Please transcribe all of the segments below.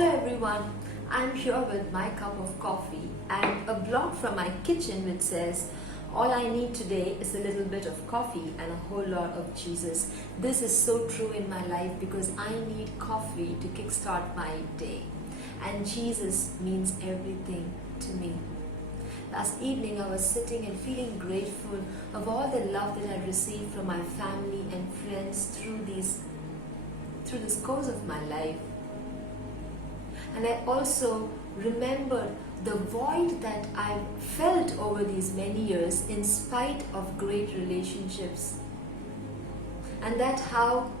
Hello everyone, I'm here with my cup of coffee and a blog from my kitchen which says, all I need today is a little bit of coffee and a whole lot of Jesus. This is so true in my life because I need coffee to kickstart my day. And Jesus means everything to me. Last evening I was sitting and feeling grateful of all the love that I received from my family and friends through this course of my life. And I also remembered the void that I felt over these many years in spite of great relationships. And that how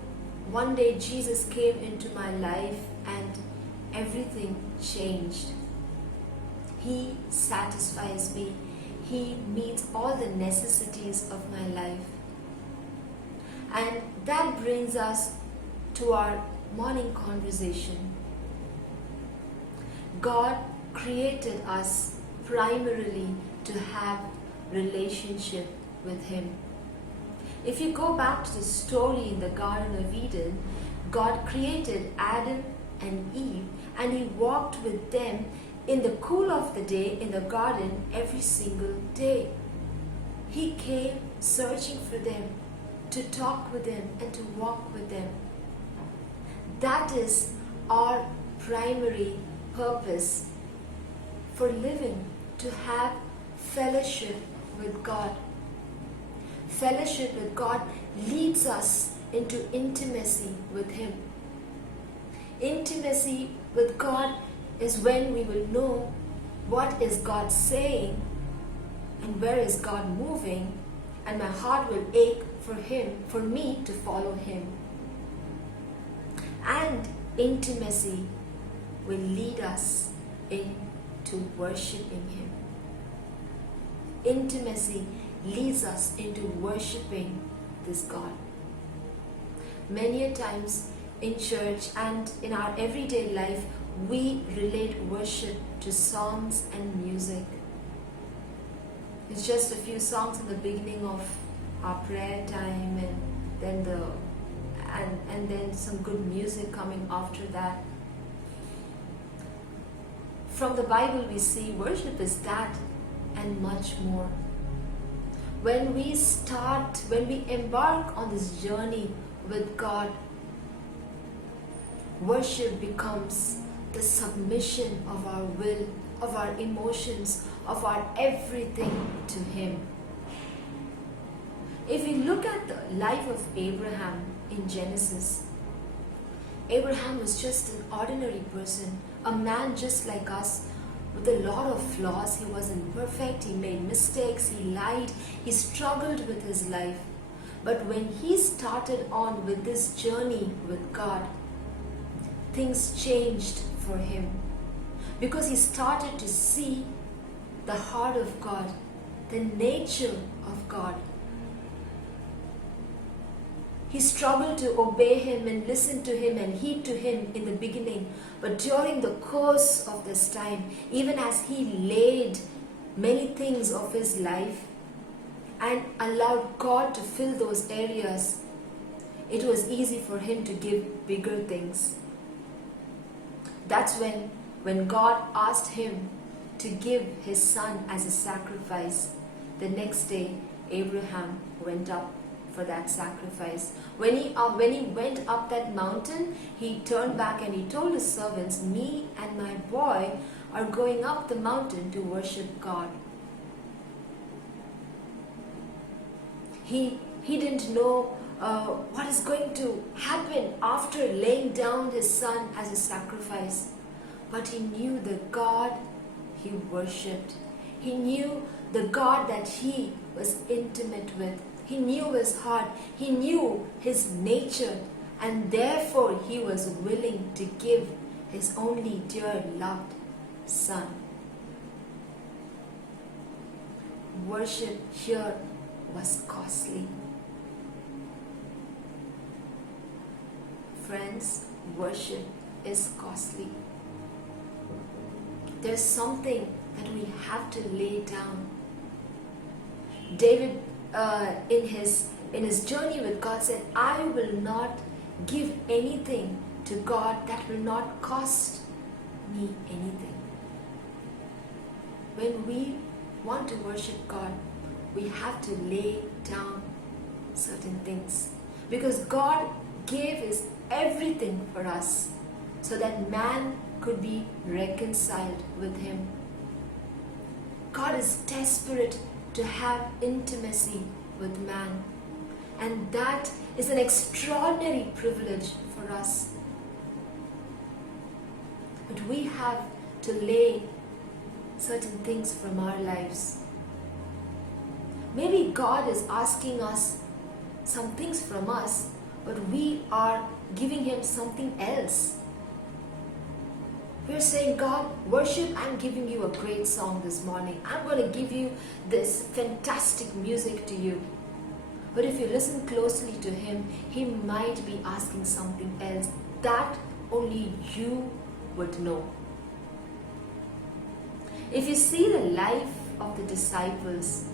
one day Jesus came into my life and everything changed. He satisfies me. He meets all the necessities of my life. And that brings us to our morning conversation. God created us primarily to have relationship with Him. If you go back to the story in the Garden of Eden, God created Adam and Eve and He walked with them in the cool of the day in the garden every single day. He came searching for them, to talk with them and to walk with them. That is our primary purpose for living, to have fellowship with God. Fellowship with God leads us into intimacy with Him. Intimacy with God is when we will know what is God saying and where is God moving, and my heart will ache for Him, for me to follow Him. And intimacy will lead us into worshiping Him. Intimacy leads us into worshiping this God. Many a times in church and in our everyday life, we relate worship to songs and music. It's just a few songs in the beginning of our prayer time and then some good music coming after that. From the Bible we see worship is that and much more. When we embark on this journey with God, worship becomes the submission of our will, of our emotions, of our everything to Him. If we look at the life of Abraham in Genesis, Abraham was just an ordinary person, a man just like us with a lot of flaws. He wasn't perfect, he made mistakes, he lied, he struggled with his life. But when he started on with this journey with God, things changed for him because he started to see the heart of God, the nature of God. He struggled to obey Him and listen to Him and heed to Him in the beginning. But during the course of this time, even as he laid many things of his life and allowed God to fill those areas, it was easy for him to give bigger things. That's when God asked him to give his son as a sacrifice. The next day, Abraham went up for that sacrifice. When he went up that mountain, he turned back and he told his servants, me and my boy are going up the mountain to worship God. He didn't know what is going to happen after laying down his son as a sacrifice. But he knew the God he worshipped. He knew the God that he was intimate with. He knew his heart. He knew his nature. And therefore he was willing to give his only dear loved son. Worship here was costly. Friends, worship is costly. There's something that we have to lay down. David, in his journey with God, said, I will not give anything to God that will not cost me anything. When we want to worship God, we have to lay down certain things. Because God gave His everything for us so that man could be reconciled with Him. God is desperate to have intimacy with man. And that is an extraordinary privilege for us. But we have to lay certain things from our lives. Maybe God is asking us some things from us, but we are giving Him something else. We're saying, God, worship, I'm giving you a great song this morning. I'm going to give you this fantastic music to you. But if you listen closely to Him, He might be asking something else that only you would know. If you see the life of the disciples,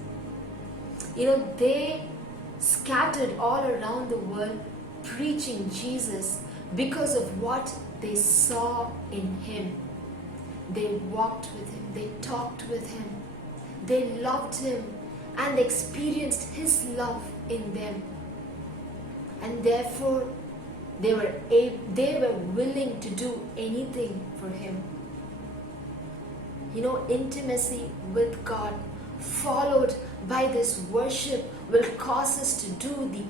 they scattered all around the world preaching Jesus because of what they saw in Him. They walked with Him, they talked with Him, they loved Him, and experienced His love in them. And therefore, they were willing to do anything for Him. Intimacy with God followed by this worship will cause us to do the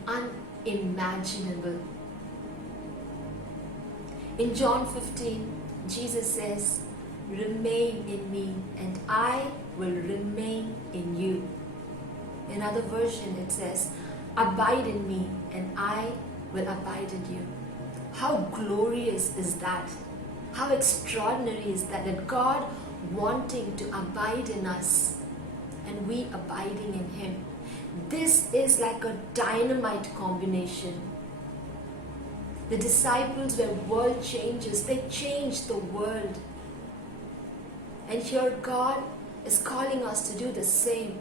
unimaginable. In John 15, Jesus says, "Remain in me and I will remain in you." In another version it says, "Abide in me and I will abide in you." How glorious is that? How extraordinary is that? That God wanting to abide in us and we abiding in Him. This is like a dynamite combination. The disciples were world changers. They changed the world. And here God is calling us to do the same.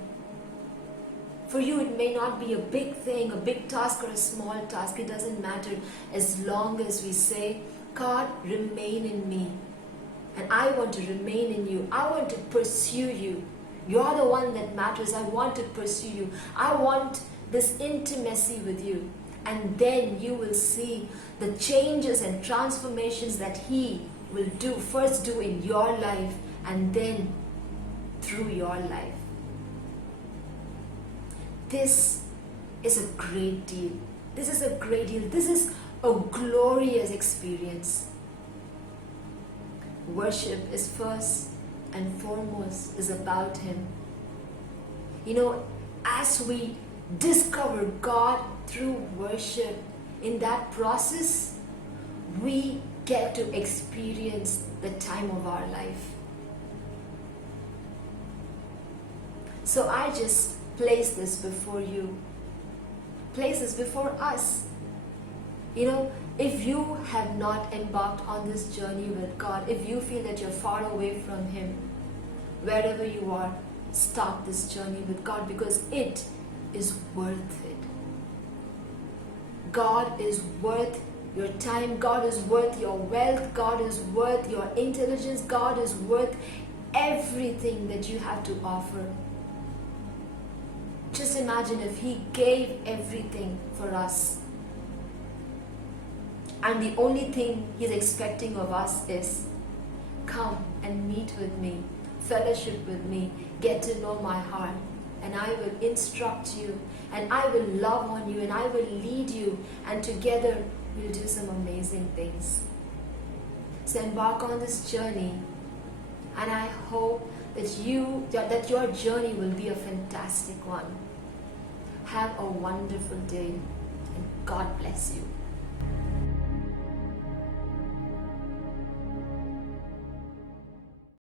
For you, it may not be a big thing, a big task or a small task. It doesn't matter as long as we say, God, remain in me. And I want to remain in you. I want to pursue you. You're the one that matters. I want to pursue you. I want this intimacy with you. And then you will see the changes and transformations that He will first do in your life and then through your life. This is a great deal. This is a great deal. This is a glorious experience. Worship is first and foremost is about Him. As we discover God through worship, in that process, we get to experience the time of our life. So I just place this before you. Place this before us. If you have not embarked on this journey with God, if you feel that you're far away from Him, wherever you are, start this journey with God, because it is worth it. God is worth your time. God is worth your wealth. God is worth your intelligence. God is worth everything that you have to offer. Just imagine if He gave everything for us. And the only thing He's expecting of us is, come and meet with me, fellowship with me, get to know my heart, and I will instruct you, and I will love on you, and I will lead you, and together we'll do some amazing things. So embark on this journey, and I hope that your journey will be a fantastic one. Have a wonderful day, and God bless you.